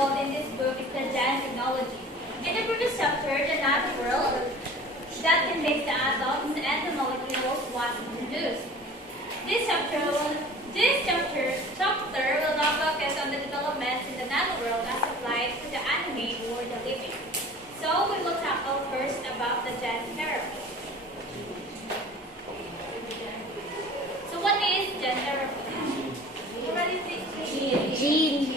involved in this book is the Gen technology. In the previous chapter, the nano world that contains the atoms and the molecules was introduced. This chapter will now focus on the developments in the nano world as applied to the animate or the living. So we will tackle first about the gene therapy. So what is gene therapy? What is it? Gene.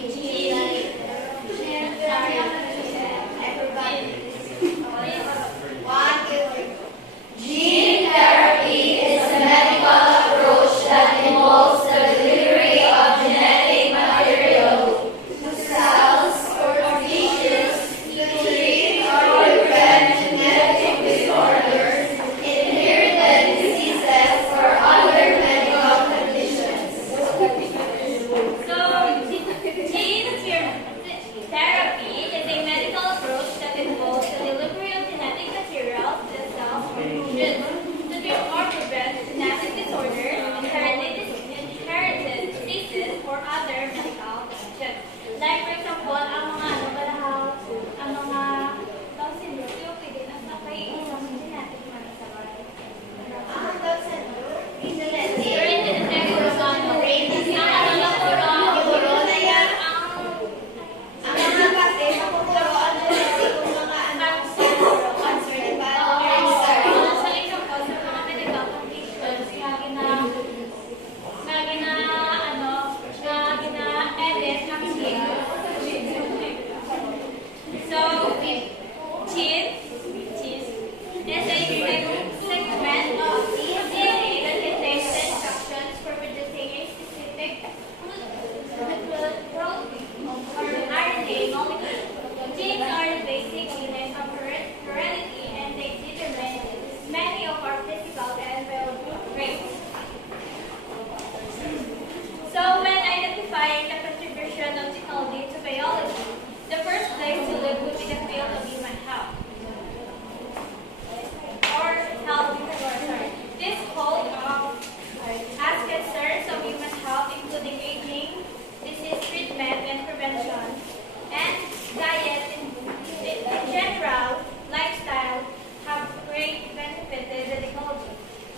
Gene therapy is a medical approach that involves the delivery of genetic material to cells or tissues to treat or prevent genetic disorders, inherited diseases, or other medical conditions. So, gene therapy is a medical approach that involves the delivery of genetic materials to the cells or tissues to treat or prevent genetic disorders, inherited diseases, or other medical conditions. Like for example, ang mga Down syndrome, yung pwede na sa kay isang genetic man sa bahay. Down syndrome?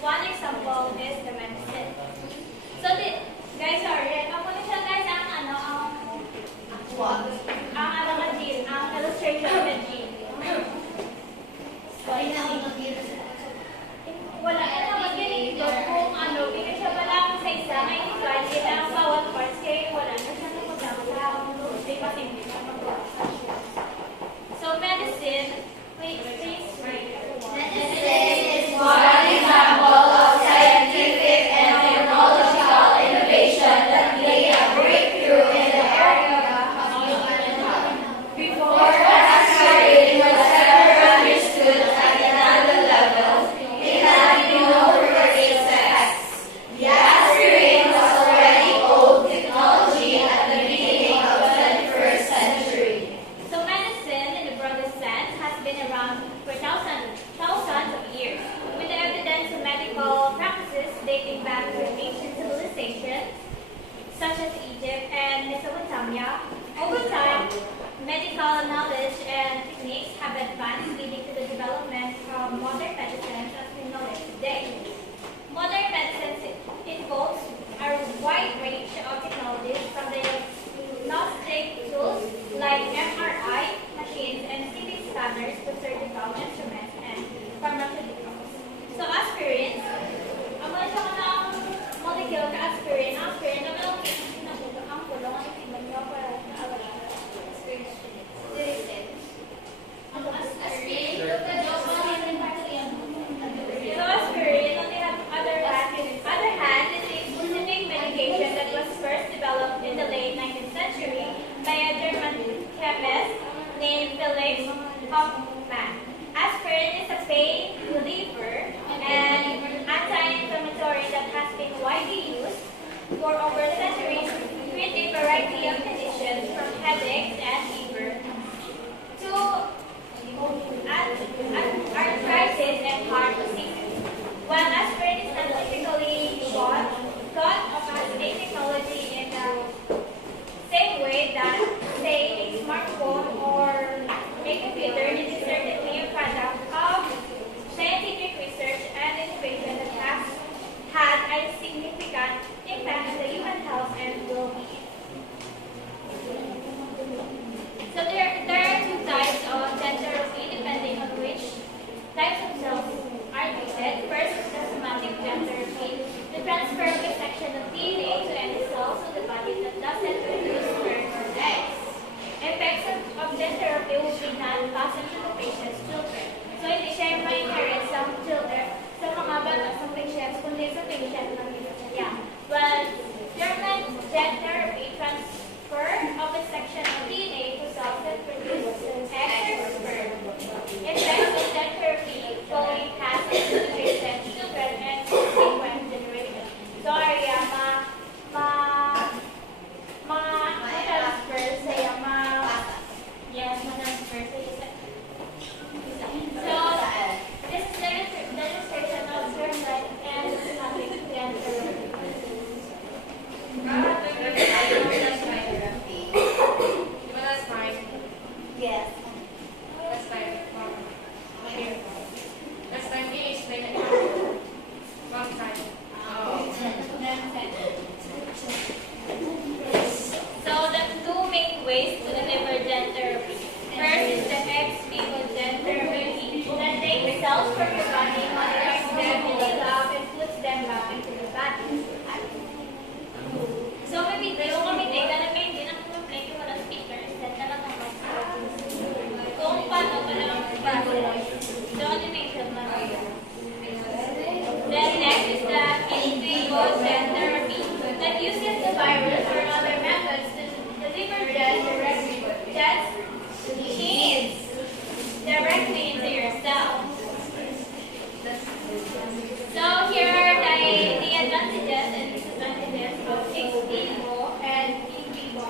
One example is the medicine. So, guys, sorry, ako na siya guys ang illustration of the gene. Wala na naman ganito kung bigay siya pala sa isa, may slide, kailangan bawat parts, kaya wala na siya napagdamag kasi hindi siya mag-work. So, medicine, please write. Medicine is one example of scientific and technological innovation that made a breakthrough in the area of human health. Before aspirin was ever understood at the nano level, it had no its effects. The aspirin was already old technology at the beginning of the 21st century. So medicine, in the broadest sense, has been around for thousands of years, with the evidence of medical practices dating back to ancient civilizations, such as Egypt and Mesopotamia. Over time, medical knowledge and techniques have advanced, leading to the development of modern medicine as we know it today. Modern medicine involves a wide range of technologies, from diagnostic tools like MRI machines and CT scanners to surgical instruments and pharmaceuticals. So aspirin, ang mga siya ka ng molecule na aspirin, ang pinabulong ang pulong ang itigman nyo para naawala. Aspirin, so aspirin, on the other hand, is a specific medication that was first developed in the late 19th century by a German chemist named Felix Hoffmann. Aspirin is a pain reliever and anti-inflammatory that has been widely used for over centuries to treat a variety of conditions from headaches and fever to arthritis and heart disease. While aspirin is not typically thought of as a technology in the same way that, say, a smartphone significant impact on the human health and well-being. So there are two types of gene therapy depending on which types of cells are treated. First is the somatic gene therapy, the transfer of a section of DNA to any cells of the body that doesn't produce sperm or eggs. Effects of gene therapy will be non-passive to the patient's children. So hindi siya yung ma-inherit sa children, sa mga bata, sa patients, kundi sa patient lang ito siya. Well, German gene therapy transfer of a section of DNA to cells that produce eggs or sperm. Effects of gene therapy following passage to the patient's children and subsequent generations. So, area, ma-transfer saya, yes, ma-transfer saya. So, this is the demonstration of germline and somatic gene therapy. Yes. So the two main ways to deliver gene therapy. First is the ex vivo gene therapy that takes cells from the body, modifies them in the lab, and puts them back into the body. So may video kami tayo na may hindi na kumplay ko walang speaker, instead na lang ang kung paano pa lang ang pag-voice. So animation na rin. Then next is the in vivo gene therapy that uses the virus or other methods to deliver genes directly into your cell. So here are the advantages and disadvantages of ex vivo and in vivo.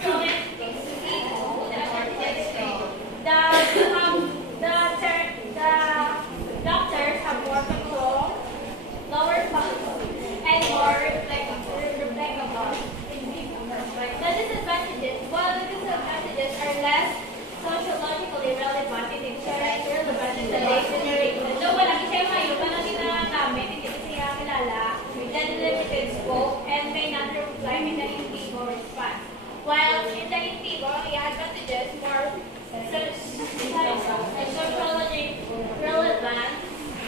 So in ex vivo, the advantages the doctors have more control, lower cost, and more replicable. The disadvantages, while the disadvantages are less sociologically relevant, hindi siya relevant in the late generation. So wala siya ngayon, wala namin, hindi siya kilala, then limited scope, and may not reply in the in vivo response. While in the in vivo, the advantages more sociologically relevant,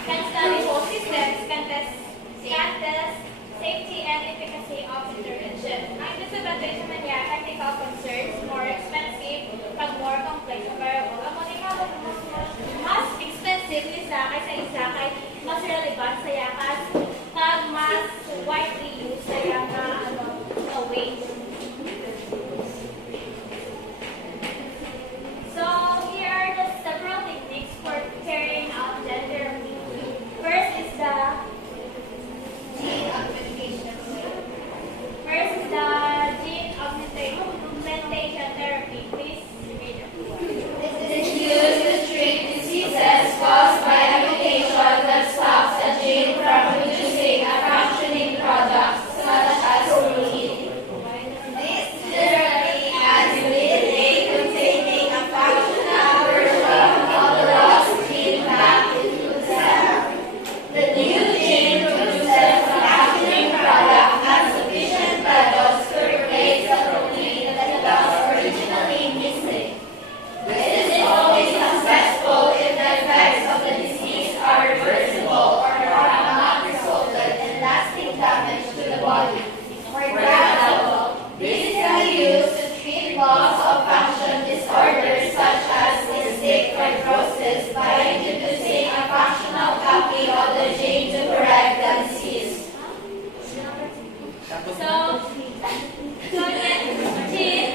can study whole systems, can test safety and efficacy of intervention. Ang disadvantage naman niya, technical concerns, more expensive, pag more complex ang variable. Ang mas expensive isa kaysa isa kay mas relevant sa yakas, pag mas widely used sa yaka ways. So here are the several techniques for carrying out gene therapy. First is the gene augmentation therapy. Please read it. This is used to treat diseases caused by a mutation that stops a gene from producing a functioning product such as protein. This therapy adds DNA containing a functional version of the lost gene back into the cell. The new gene produces a functioning product at sufficient levels to replace the protein that was originally missing. This is only successful if the effects of the disease are reversible or have not resulted in lasting damage to the body. For example, this can be used to treat loss of function disorders such as cystic fibrosis by introducing a functional copy of the gene to correct the disease. So gene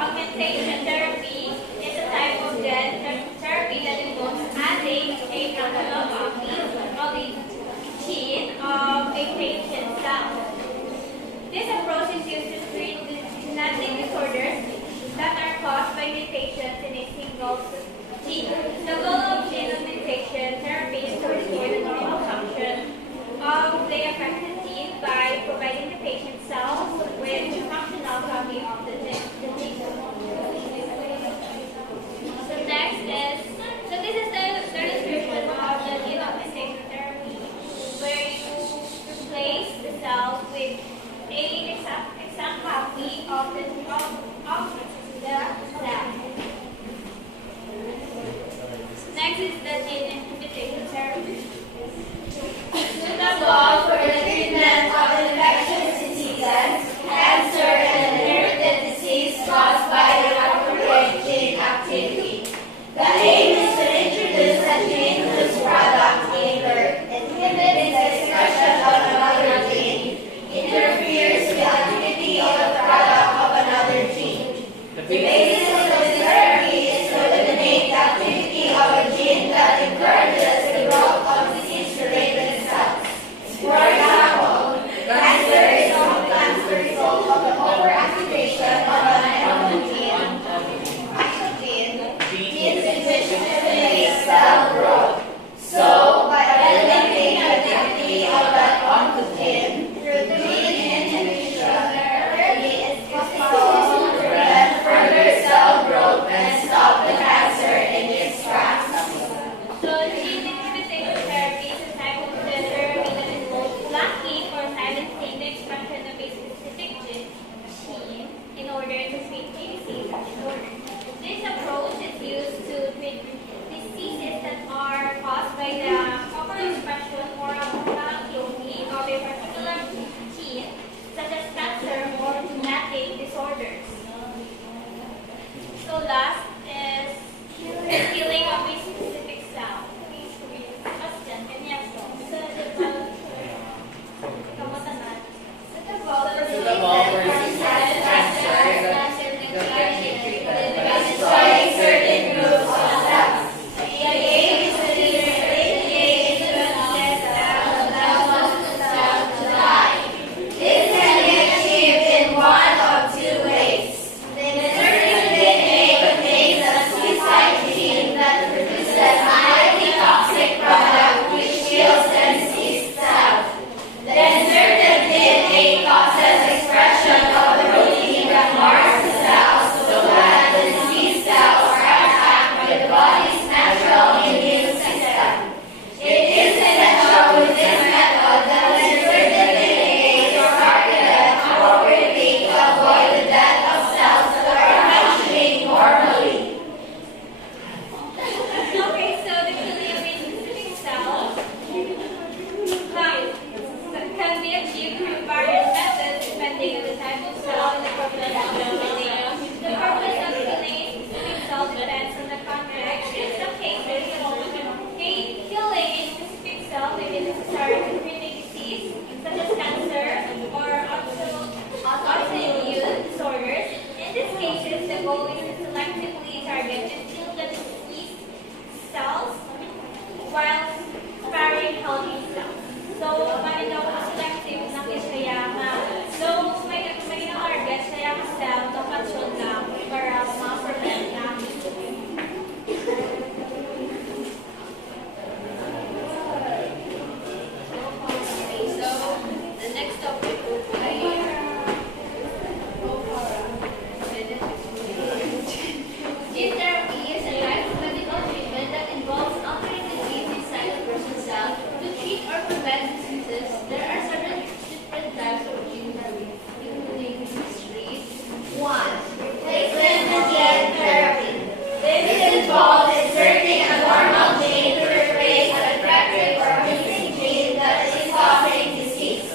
augmentation therapy is a type of gene therapy that involves adding a analog copy of the gene of a patient cell. This approach is used to treat genetic disorders that are caused by mutations in a single gene. The goal of gene augmentation therapy is to restore the normal function of the affected gene by providing the patient cells with a functional copy of the gene. So next is, this is the description of the gene augmentation therapy, where you cell to begin through the median inhibition early is possible to prevent further cell growth and stop the cancer in its tracks. So gene inhibiting therapy is a type of the therapy that involves blocking or silencing the expression of a specific gene in order to treat a disease or disorder. This approach is used to treat diseases that are caused by the overexpression or abnormality of a particular gene, such as cancer or genetic disorders. So last is the killing of a specific cell. Please read the question. Kanyaso. Kamusta na? Destroying certain groups of cells. The aim is to irradiate the cell that wants the cell to die. This can be achieved in one of two ways. The certain DNA contains a suicide gene that produces a highly toxic product which kills the deceased cell. Then certain DNA causes expression of a protein that marks the cell so that the diseased cells are attacked by the body's natural immune system. It is essential with this method that when certain DNA is targeted appropriately to avoid the death of cells that are functioning normally. Okay, so the killing of a specific cell can be achieved through various methods depending on the type of cell and the purpose of the killing. The purpose of killing a specific cell depends on the context. In some cases, killing a specific cell may be necessary to treat a disease such as cancer or autoimmune disorders. In these cases, the goal is to selectively target and kill the diseased cells while sparing healthy cells. So, malinaw ko selective na kaya nga. So, may target kaya ang cell na function lang para ma-prevent na. So, the next topic will be gene therapy is a type of medical treatment that involves altering the genes inside a person's cell to treat or prevent diseases. There are several different types of gene therapy, including these. 1. Replacement gene therapy. This involves inserting a normal gene to replace a defective or missing gene that is causing disease.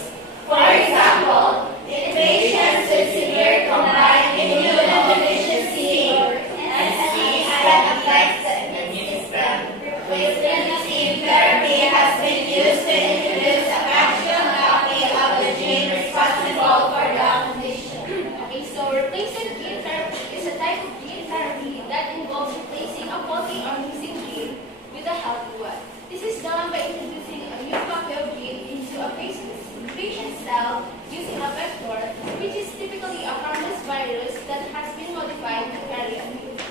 For example, in patients with severe combined immunodeficiency (SC) that affects the immune system, replacement gene therapy has been used to introduce a functional copy of the gene responsible for the condition. Okay, so replacement gene therapy is a type of gene therapy that involves replacing a faulty or missing gene with a healthy one. This is done by introducing a new copy of gene into a patient's cell using a vector, which is typically a harmless virus that has been modified to carry a mutant.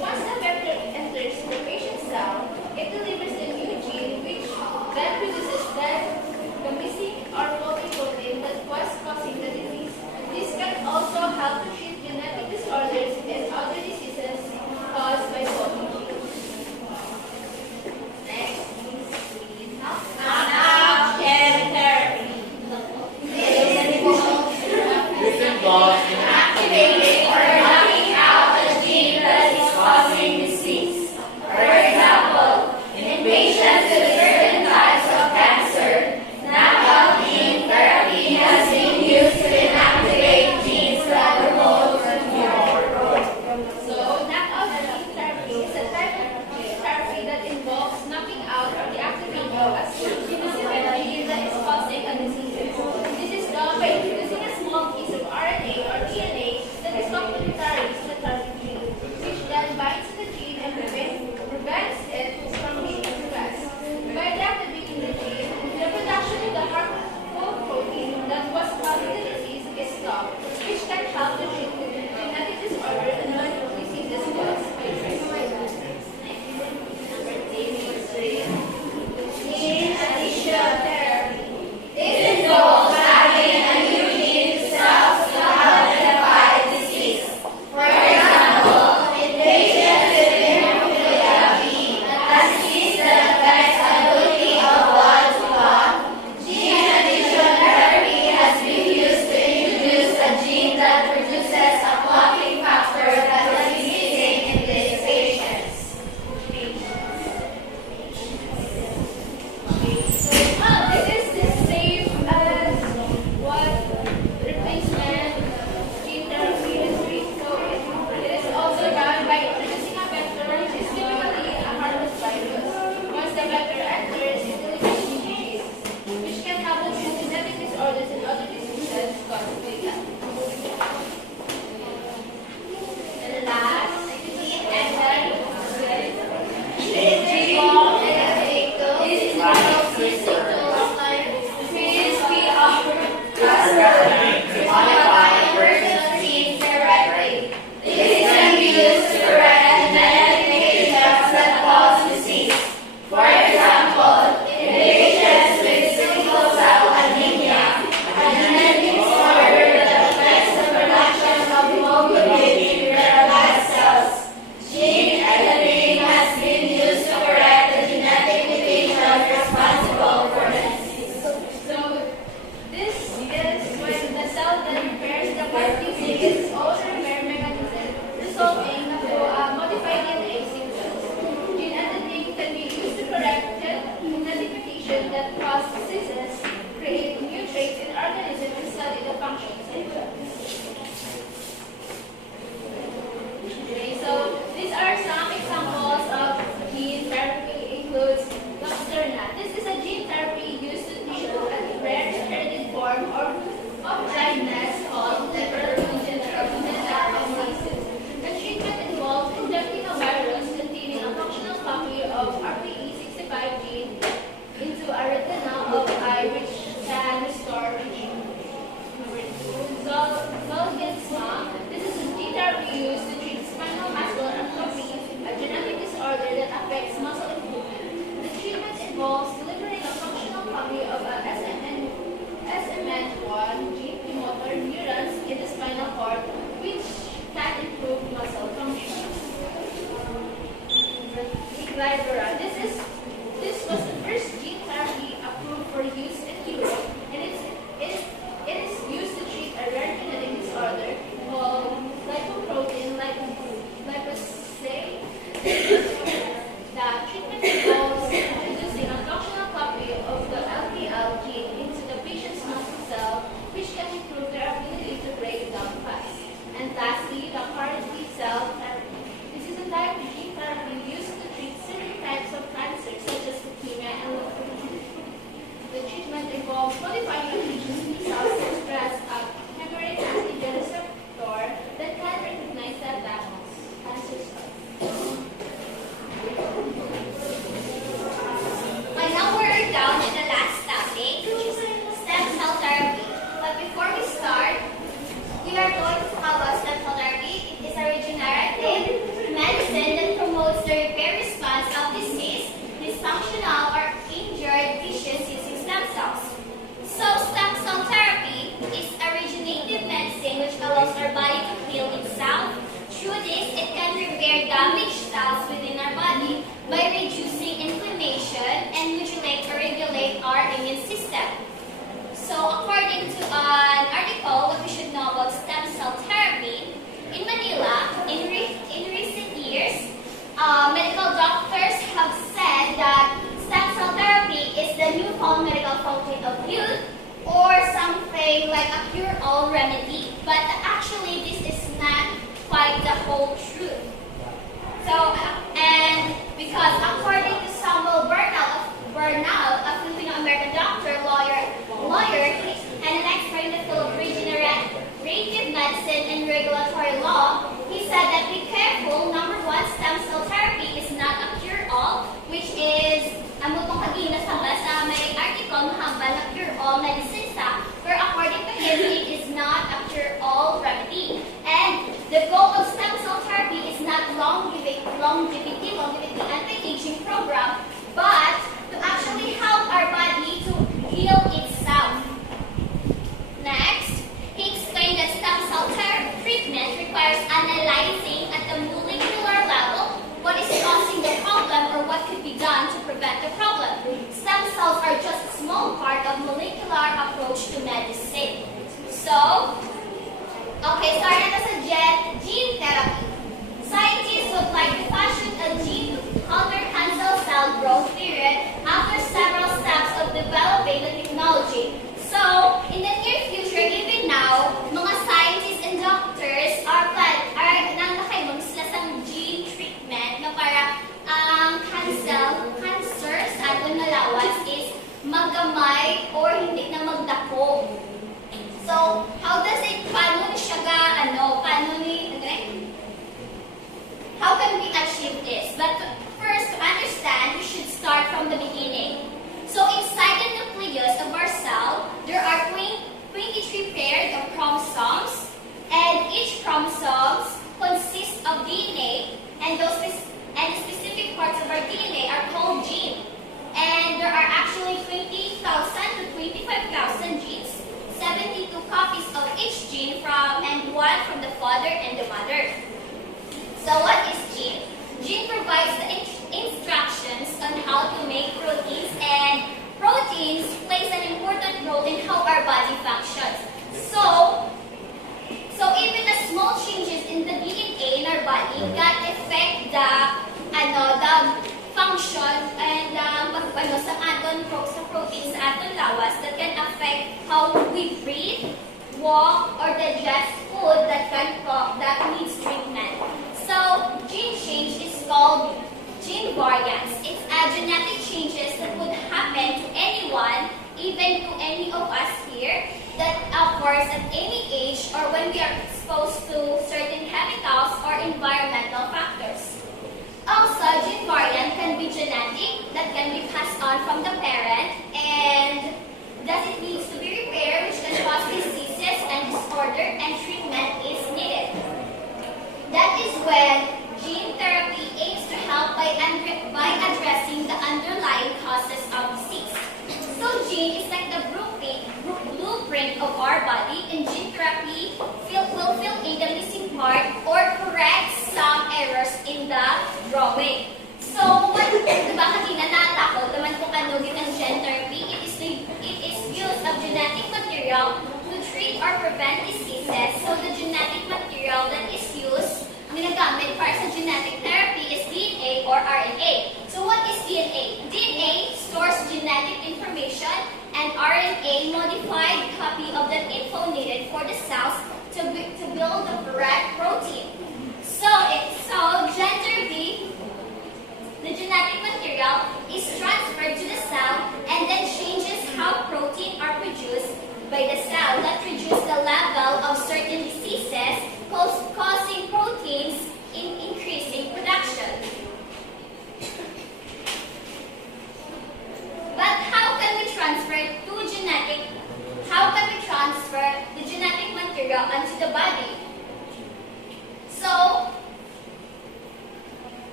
Once the vector enters the patient's cell, it delivers a new gene which then produces the missing or faulty protein that was causing the disease. This can also help to treat genetic disorders and other diseases caused by faulty genes. Next, please read knockout gene therapy. This involves inactivating or knocking out a gene that is causing disease. For example, in patients with certain types of form of dryness called Lebermanella amaurosis. The treatment involves injecting a virus containing a functional copy of RPE65 gene into a retina of eye which can restore vision. Zolgensma. This is a gene therapy used to treat spinal muscular atrophy, a genetic disorder that affects muscle improvement. The treatment involves delivering a functional copy of a SMN1 gene to motor neurons in the spinal cord, which can improve muscle function. Glybera. This was the first gene therapy approved for use in Europe, and it is used to treat a rare genetic disorder called lipoprotein lipase. The treatment involves introducing a functional copy of the LPL gene into the patient's muscle cell, which can improve their ability to break down fast. And lastly, the CAR T-cell therapy. This is a type of gene therapy used to treat certain types of cancer, such as leukemia and lymphoma. The treatment involves modifying the patient's T cells to express a chimeric antigen receptor that can recognize the damaged cancer cells. Well, now we're down to the last topic, which is stem cell therapy. But before we start, we are going to talk about stem cell therapy. It is a regenerative medicine that promotes the repair response of diseased, dysfunctional, or injured tissues using stem cells. So, stem cell therapy is a regenerative medicine which allows our body to heal itself. Through this, it can repair damaged cells within our body by reducing inflammation and modulate or regulate our immune system. So, according to an article, what we should know about stem cell therapy, in Manila, in recent years, medical doctors have said that stem cell therapy is the new found medical fountain of youth, or something like a cure-all remedy. But actually, this is not quite the whole truth. So, and because according to Samuel Bernal, a Filipino-American doctor, lawyer, and an expert in the field of regenerative medicine and regulatory law, he said that be careful. Number one, stem cell therapy is not a cure-all, which is amutong kagina sa may article mahambal na cure-all medicine sa, where according to him, it is not a cure-all remedy. And the goal of stem cell therapy is not longevity anti-aging program, but to actually help our body to heal itself. Next, he explained that stem cell treatment requires analyzing at the molecular level what is causing the problem or what could be done to prevent the problem. Stem cells are just a small part of molecular approach to medicine. So, okay, starting as a gene therapy. Scientists would like to fashion a gene to counter cancer cell growth period after several steps of developing the technology. So, in the near future, even now, mga scientists and doctors are nangkakaibang sila sa gene treatment na para ang cancer sa ating nalawas is magamay or hindi na magdako. So, paano siya how can we achieve this? But first, to understand, we should start from the beginning. So, inside the nucleus of our cell, there are 23 pairs of chromosomes, and each chromosome consists of DNA, and the specific parts of our DNA are called genes. And there are actually 20,000 to 25,000 genes, 72 copies of each gene and one from the father and the mother. So what is gene? Gene provides the instructions on how to make proteins, and proteins plays an important role in how our body functions. So even the small changes in the DNA in our body can affect the function and sa proteins sa aton lawas that can affect how we breathe, walk, or digest food that needs treatment. So gene change is called gene variants. It's a genetic changes that would happen to anyone, even to any of us here. occurs at any age or when we are exposed to certain chemicals or environmental factors. Also, gene variant can be genetic, that can be passed on from the parent, and thus it needs to be repaired, which can cause diseases and disorder, and treatment is needed. That is when gene therapy aims to help by addressing the underlying causes of disease. So gene is like the blueprint of our body, and gene therapy will fill in the missing part or correct some errors in the drawing. So, diba kanina natakot naman kung ano din ang gene therapy? It is use of genetic material to treat or prevent diseases. So, the genetic material that is used, ginagamit para sa genetic therapy is DNA or RNA. So, what is DNA? DNA stores genetic information, and RNA modified copy of that info needed for the cells to build the correct protein. So gene therapy, the genetic material is transferred to the cell and then changes how protein are produced by the cell that reduce the level of certain diseases, causing proteins in increasing production. But how can we transfer the genetic material onto the body? So,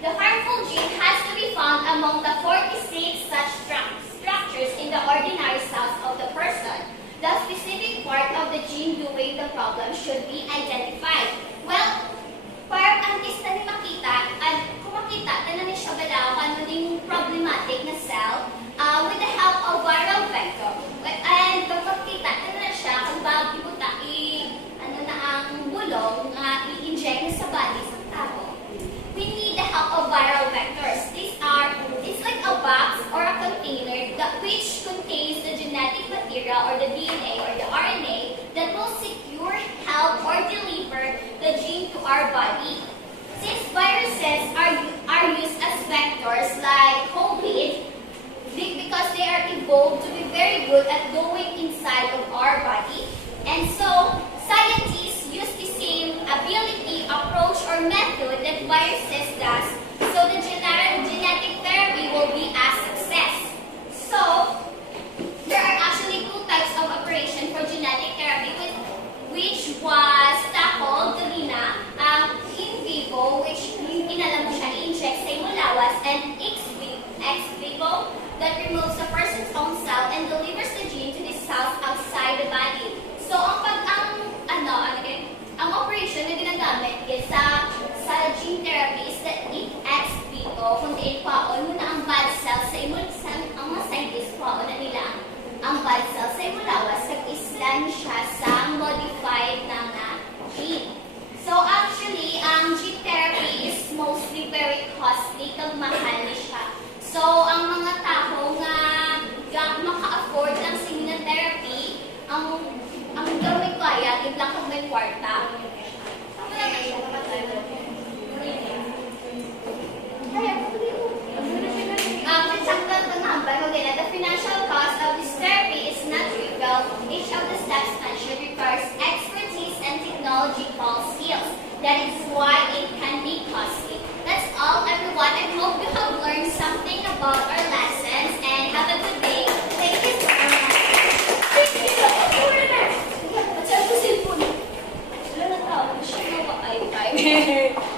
the harmful gene has to be found among the 46 such structures in the ordinary cells of the person. The specific part of the gene doing the problem should be identified. Well, parang ang test na ni makita, kung makita, tanan ni siya bala kung ano yung problematic na cell with the help of viral vector. And kung makita, tanan na siya, kung bago ibuta, ang bulong i-inject na sa body sa tao. We need the help of viral vectors. It's like a box or a container which contains the genetic material or the DNA or the RNA that will secure, help, or deliver the gene to our body. Since viruses are used as vectors like COVID, because they are evolved to be very good at going inside of our body, and so scientists use the same ability, approach, or method that viruses does, so the genetic therapy will be a success. So, there are actually two types of operation for genetic therapy, which was tackled kanina, in vivo, which inalam mo siya, i-inject sa imulawas, and ex vivo, that removes the person's own cell and delivers the gene to the cells outside the body. So, ang operation na ginagamit sa gene therapy is that ex vivo, kung di paon mo na ang bad cells sa ang mga scientists paon na nila ang bad cells sa imulawas, kag-islan siya sa modified na gene. So actually, ang gene therapy is mostly very costly, kag mahal ni siya. So ang mga tao nga maka-afford ng immunotherapy, ang gawin kaya, lang kung may kwarta. The financial cost of this therapy is not trivial. Each of the steps mentioned requires expertise and technological skills. That is why it can be costly. That's all, everyone. I hope you have learned something about our lessons, and have a good day. Thank you so much. Thank you. What's up, cellphone? Wala na tao. Siya mo ba i5?